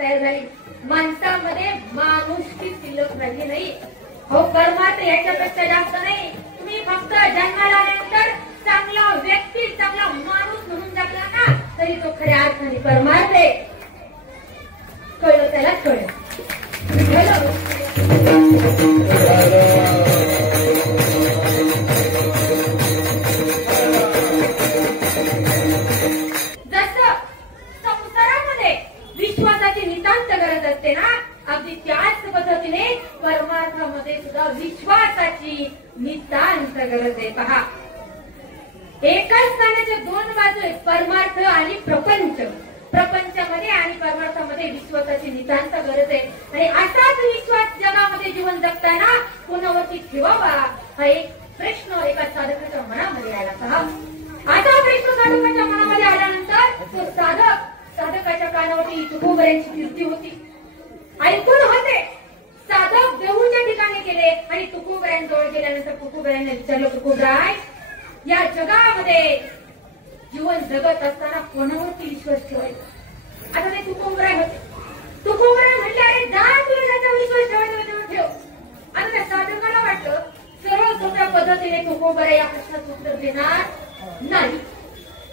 तयार झाली. माणसामध्ये माणुसकी शिल्लक राहिली नाही. हो, परमार्थ याच्यापेक्षा जास्त नाही. तुम्ही फक्त जन्माला आल्यानंतर चांगला व्यक्ती, चांगला माणूस म्हणून जगला ना तरी तो खऱ्या अर्थाने परमार्थ आहे. कळलं त्याला, कळलं. जसं संसारामध्ये विश्वासाची नितांत गरज असते ना, अगदी त्याच पद्धतीने परमार्थामध्ये सुद्धा विश्वासाची नितांत गरज आहे. पहा, एकाच नाण्याच्या दोन बाजू आहेत, परमार्थ आणि प्रपंच. प्रपंचामध्ये आणि परमार्थामध्ये विश्वासाची नितांत गरज आहे. आणि असाच विश्वास जगामध्ये जीवन जगताना कोणावरती ठेवावा हा एक प्रश्न एका साधकाच्या मनामध्ये आला. पहा, आता प्रश्न साधकाच्या मनामध्ये आल्यानंतर तो साधकाच्या कानावरती तुकोबऱ्यांची कीर्ती होती. ऐकून होते. साधक देऊच्या ठिकाणी गेले आणि तुकोबऱ्यांजवळ गेल्यानंतर तुकोबऱ्यांना विचारलं, तुकोबराय, या जगामध्ये जीवन जगत असताना कोणावरती विश्वास ठेवायचा? आता ते तुकोबराय होते. तुकोबराय म्हणले, अरे जा, तुला ज्याचा विश्वास ठेवायचा त्याच्यावर ठेव. आता त्या साधकाला वाटलं सरळ सोप्या पद्धतीने तुकोबराय या प्रश्नाचं उत्तर देणार नाही.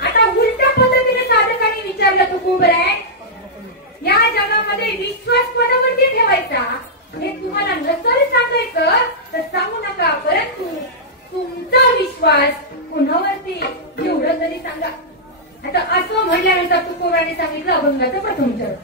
आता उलट्या पद्धतीने साधकाने विचारलं, तुकोबराय, या जगामध्ये विश्वास कोणावरती ठेवायचा हे तुम्हाला नसेल सांगायचं तर सांगू नका, परंतु तुमचा विश्वास कुणावरती एवढं तरी सांगा. आता असं म्हणल्यानंतर तुकोबराने सांगितलं अभंगाचं प्रथम चरण.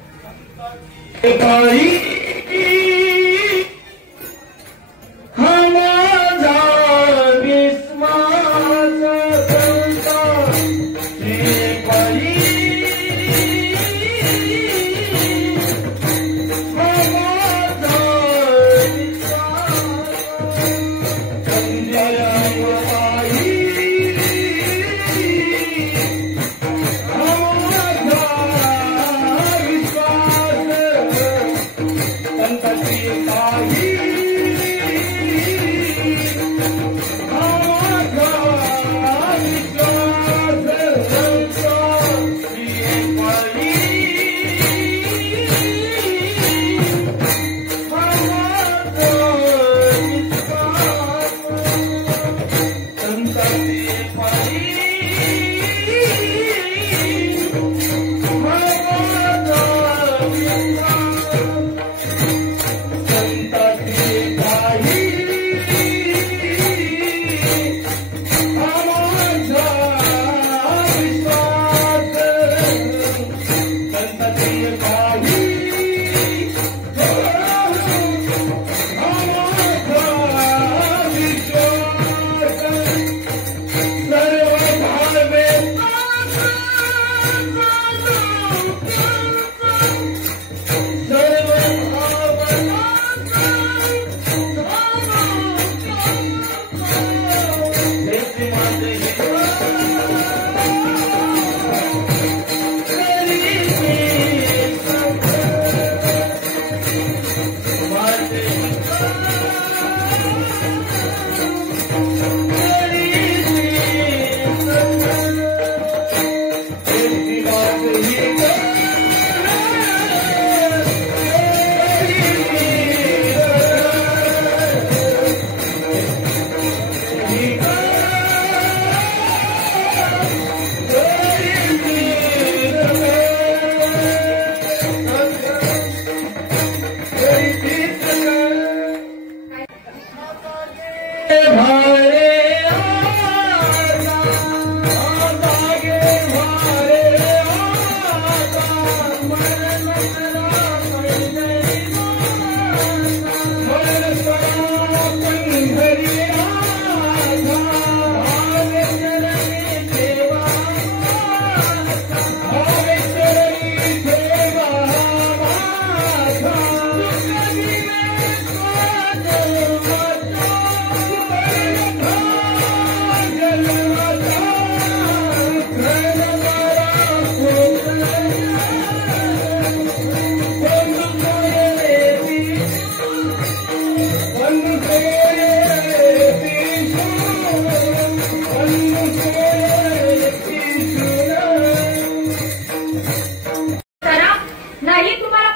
नाही तुम्हाला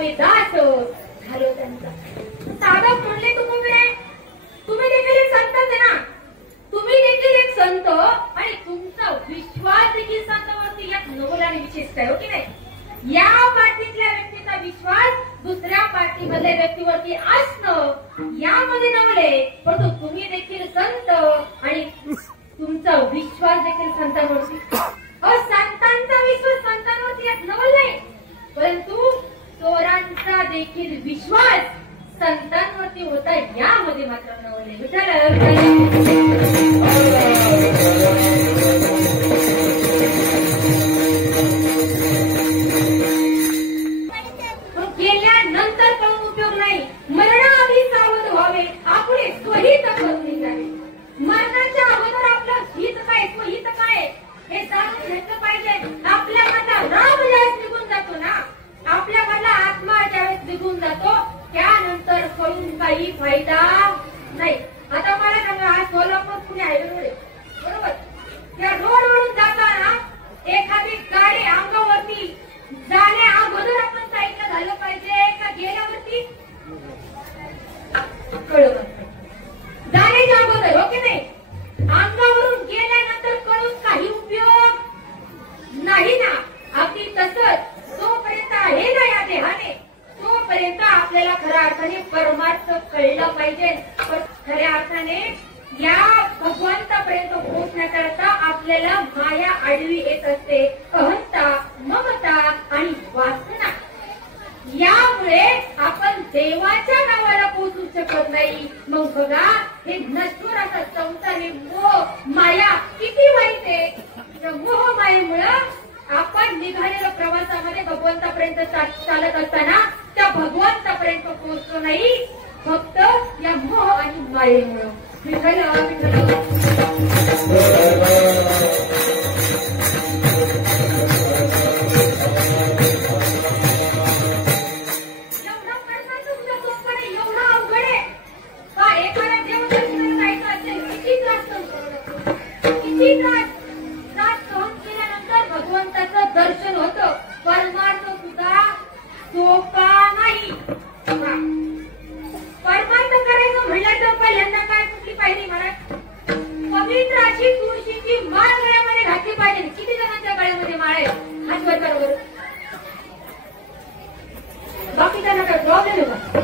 व्हावे दास झालो त्यांचा. साधक म्हणले तुम्ही देखील एक संतच आहे ना. तुम्ही देखील एक संत आणि तुमचा विश्वास देखील संतांवरती यात नवल आणि विशेष काय हो की नाही. या पार्टीतल्या व्यक्तीचा विश्वास दुसऱ्या पार्टीमधल्या व्यक्तीवरती असणं यामध्ये नवले, परंतु तुम्ही देखील संत आणि तुमचा विश्वास देखील संतांवरती. संतांचा विश्वास संतांवरती यात नवल नाही, परंतु चोरांचा देखील विश्वास संतांवरती होता यामध्ये मात्र नवले. गेल्यानंतर कळून उपयोग नाही. मरणाआधी सावध व्हावे, आपले स्वहित करून निघावे. मरणाच्या अगोदर आपलं हित काय स्वहित काय हे जाणून घेतलं पाहिजे. आपल्यामधला राम ज्यावेळेस निघून जातो ना, आपल्यामधला आत्मा ज्यावेळेस निघून जातो त्यानंतर कळून काही फायदा नाही. आता मला सांगा, आज सोलापूर पुणे हायवेवर आहे बरोबर. त्या रोडवरून जाताना एखादी गाडी अंगावरती जाण्या अगोदर आपण साईडला झालं पाहिजे का गेल्यावरती कळलं जाण्याच्या अगोदर हो की नाही. अंगावरून गेल्यानंतर कळून काही उपयोग नाही ना. अगदी तसंच जोपर्यंत आहे ना या देहाने तोपर्यंत आपल्याला खऱ्या अर्थाने परमार्थ कळलं पाहिजे. खऱ्या अर्थाने या भगवंतापर्यंत पोहोचण्याकरता आपल्याला माया आडवी येत असते. अहंता, ममता आणि वासना यामुळे आपण देवाच्या नावाला पोहोचू शकत नाही. मग बघा हे नश्वर असा संसार, हे मोह माया किती वाईट आहे. त्या मोह मायेमुळं आपण निघालेल्या प्रवासामध्ये भगवंतापर्यंत चालत असताना त्या भगवंतापर्यंत पोहोचतो नाही, फक्त या मोह आणि मायेमुळं. विठ्ठल विठ्ठल भगवंताचं दर्शन होतं. परमार्थ सुद्धा सोपा नाही. परमार्थ करायचं म्हणलं तर पहिल्यांदा काय कुठली पाहिजे मला पवित्र अशी तुळशीची माळ गळ्यामध्ये घातली पाहिजे. किती जणांच्या गळ्यामध्ये माळ आहे हात वर बरोबर. बाकी त्यांना काय प्रॉब्लेम आहे का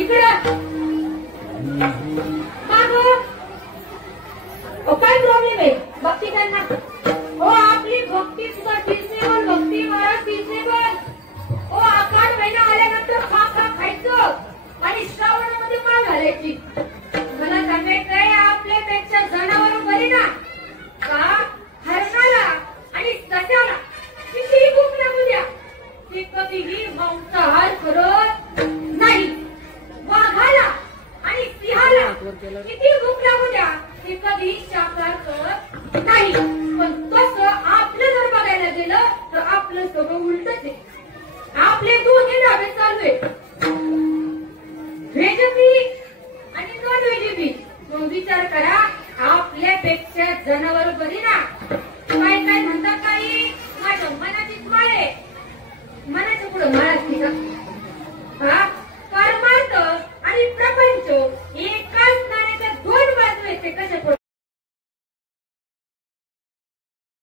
इकडं काय प्रॉब्लेम आहे बाकी त्यांना. हो आपली भक्ती सुद्धा रिजनेबल भक्ती महाराज रिजनेबल. हो आखाड महिना आल्यानंतर खा खायचं आणि श्रावणामध्ये माळ घालायची. मला सांगायचंय आपल्यापेक्षा जनावर बरी ना का हरणाला आणि सशाला कितीही भूक लागू द्या ते कधीही मांसाहार करत नाही. वाघाला आणि सिंहाला किती भूक लागू द्या ते कधी शाकाहार करत नाही. पण तसं आपलं जर बघायला गेलं तर आपलं सगळं उलटच आहे. आपले दोन्ही डाबे चालू आहे.